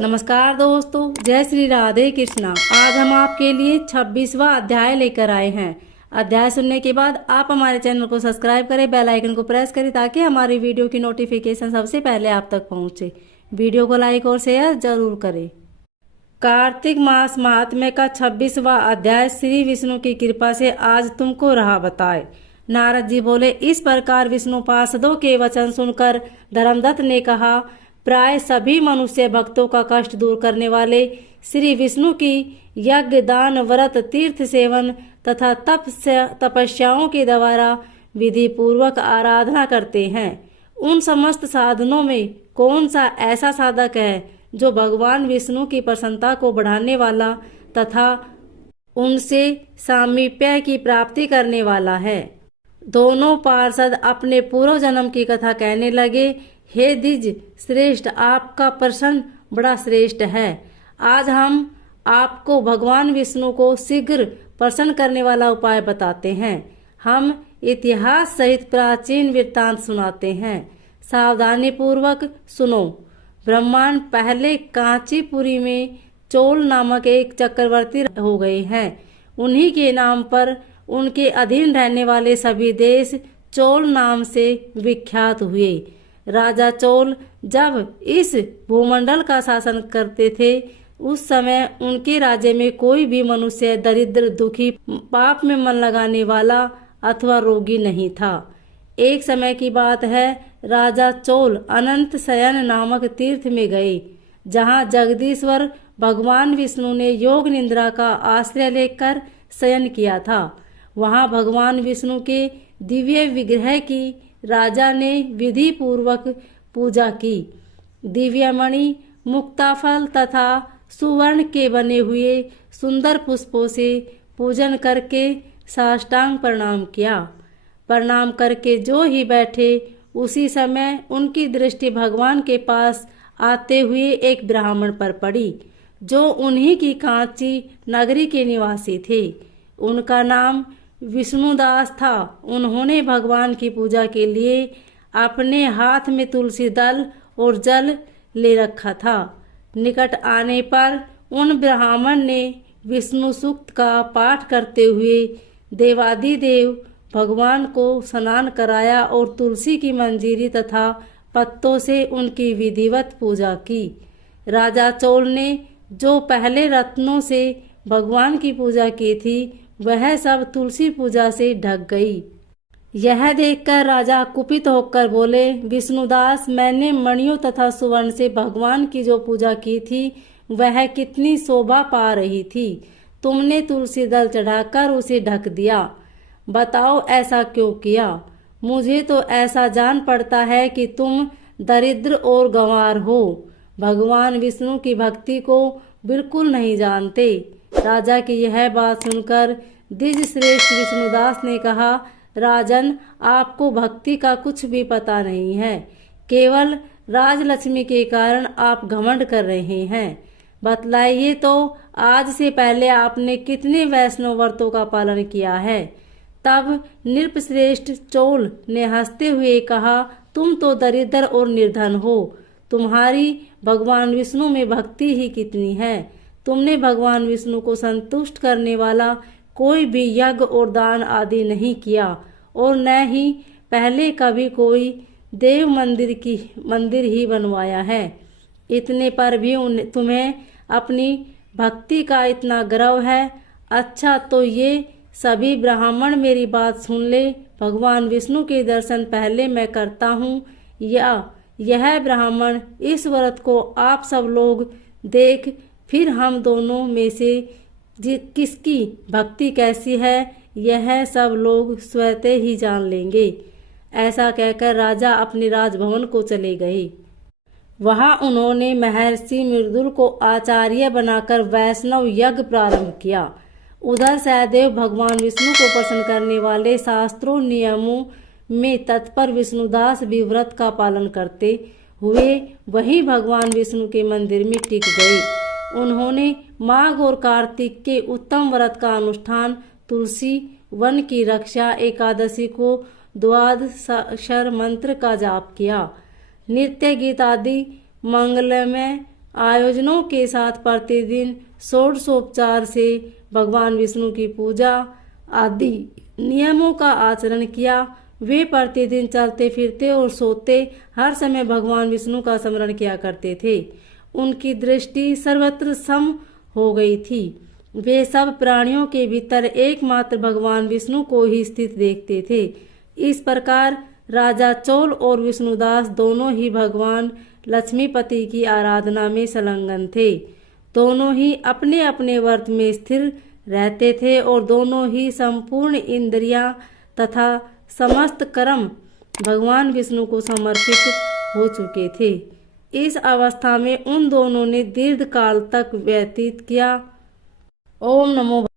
नमस्कार दोस्तों, जय श्री राधे कृष्णा। आज हम आपके लिए 26वां अध्याय लेकर आए हैं। अध्याय सुनने के बाद आप हमारे चैनल को सब्सक्राइब करें, बेल आइकन को प्रेस करें ताकि हमारी वीडियो की नोटिफिकेशन सबसे पहले आप तक पहुंचे। वीडियो को लाइक और शेयर जरूर करें। कार्तिक मास महात्म्य का 26वां अध्याय श्री विष्णु की कृपा से आज तुमको रहा बताए। नारद जी बोले, इस प्रकार विष्णु पार्षदों के वचन सुनकर धर्मदत्त ने कहा, प्राय सभी मनुष्य भक्तों का कष्ट दूर करने वाले श्री विष्णु की यज्ञ, दान, व्रत, तीर्थ सेवन तथा तपस्याओं के द्वारा विधि पूर्वक आराधना करते हैं। उन समस्त साधनों में कौन सा ऐसा साधक है जो भगवान विष्णु की प्रसन्नता को बढ़ाने वाला तथा उनसे सामीप्य की प्राप्ति करने वाला है। दोनों पार्षद अपने पूर्व जन्म की कथा कहने लगे। हे द्विज श्रेष्ठ, आपका प्रश्न बड़ा श्रेष्ठ है। आज हम आपको भगवान विष्णु को शीघ्र प्रसन्न करने वाला उपाय बताते हैं। हम इतिहास सहित प्राचीन वृत्तांत सुनाते हैं। सावधानी पूर्वक सुनो। ब्रह्मांड पहले कांचीपुरी में चोल नामक एक चक्रवर्ती हो गए हैं। उन्हीं के नाम पर उनके अधीन रहने वाले सभी देश चोल नाम से विख्यात हुए। राजा चोल जब इस भूमंडल का शासन करते थे, उस समय उनके राज्य में कोई भी मनुष्य दरिद्र, दुखी, पाप में मन लगाने वाला अथवा रोगी नहीं था। एक समय की बात है, राजा चोल अनंत शयन नामक तीर्थ में गए, जहाँ जगदीश्वर भगवान विष्णु ने योग निद्रा का आश्रय लेकर शयन किया था। वहाँ भगवान विष्णु के दिव्य विग्रह की राजा ने विधि पूर्वक पूजा की। दिव्यमणि, मुक्ताफल तथा सुवर्ण के बने हुए सुंदर पुष्पों से पूजन करके साष्टांग प्रणाम किया। प्रणाम करके जो ही बैठे, उसी समय उनकी दृष्टि भगवान के पास आते हुए एक ब्राह्मण पर पड़ी, जो उन्हीं की कांची नगरी के निवासी थे। उनका नाम विष्णुदास था। उन्होंने भगवान की पूजा के लिए अपने हाथ में तुलसी दल और जल ले रखा था। निकट आने पर उन ब्राह्मण ने विष्णु सूक्त का पाठ करते हुए देवादिदेव भगवान को स्नान कराया और तुलसी की मंजीरी तथा पत्तों से उनकी विधिवत पूजा की। राजा चोल ने जो पहले रत्नों से भगवान की पूजा की थी, वह सब तुलसी पूजा से ढक गई। यह देखकर राजा कुपित होकर बोले, विष्णुदास, मैंने मणियों तथा सुवर्ण से भगवान की जो पूजा की थी, वह कितनी शोभा पा रही थी। तुमने तुलसी दल चढ़ाकर उसे ढक दिया। बताओ ऐसा क्यों किया? मुझे तो ऐसा जान पड़ता है कि तुम दरिद्र और गंवार हो, भगवान विष्णु की भक्ति को बिल्कुल नहीं जानते। राजा की यह बात सुनकर द्विज श्रेष्ठ विष्णुदास ने कहा, राजन, आपको भक्ति का कुछ भी पता नहीं है। केवल राजलक्ष्मी के कारण आप घमंड कर रहे हैं। बतलाइए तो, आज से पहले आपने कितने वैष्णव व्रतों का पालन किया है? तब नृपश्रेष्ठ चोल ने हंसते हुए कहा, तुम तो दरिद्र और निर्धन हो। तुम्हारी भगवान विष्णु में भक्ति ही कितनी है। तुमने भगवान विष्णु को संतुष्ट करने वाला कोई भी यज्ञ और दान आदि नहीं किया, और न ही पहले कभी कोई देव मंदिर ही बनवाया है। इतने पर भी तुम्हें अपनी भक्ति का इतना गर्व है। अच्छा, तो ये सभी ब्राह्मण मेरी बात सुन ले। भगवान विष्णु के दर्शन पहले मैं करता हूँ, या यह ब्राह्मण इस व्रत को आप सब लोग देख, फिर हम दोनों में से किसकी भक्ति कैसी है, यह सब लोग स्वतः ही जान लेंगे। ऐसा कहकर राजा अपने राजभवन को चले गए। वहां उन्होंने महर्षि मृदुल को आचार्य बनाकर वैष्णव यज्ञ प्रारंभ किया। उधर सहदेव भगवान विष्णु को प्रसन्न करने वाले शास्त्रों नियमों में तत्पर विष्णुदास भी व्रत का पालन करते हुए वहीं भगवान विष्णु के मंदिर में टिक गए। उन्होंने माघ और कार्तिक के उत्तम व्रत का अनुष्ठान, तुलसी वन की रक्षा, एकादशी को द्वादशाक्षर मंत्र का जाप किया। नृत्य गीत आदि मंगलमय आयोजनों के साथ प्रतिदिन षोडशोपचार से भगवान विष्णु की पूजा आदि नियमों का आचरण किया। वे प्रतिदिन चलते फिरते और सोते हर समय भगवान विष्णु का स्मरण किया करते थे। उनकी दृष्टि सर्वत्र सम हो गई थी। वे सब प्राणियों के भीतर एकमात्र भगवान विष्णु को ही स्थित देखते थे। इस प्रकार राजा चोल और विष्णुदास दोनों ही भगवान लक्ष्मीपति की आराधना में संलग्न थे। दोनों ही अपने अपने व्रत में स्थिर रहते थे और दोनों ही संपूर्ण इंद्रियां तथा समस्त कर्म भगवान विष्णु को समर्पित हो चुके थे। इस अवस्था में उन दोनों ने दीर्घ काल तक व्यतीत किया। ओम नमो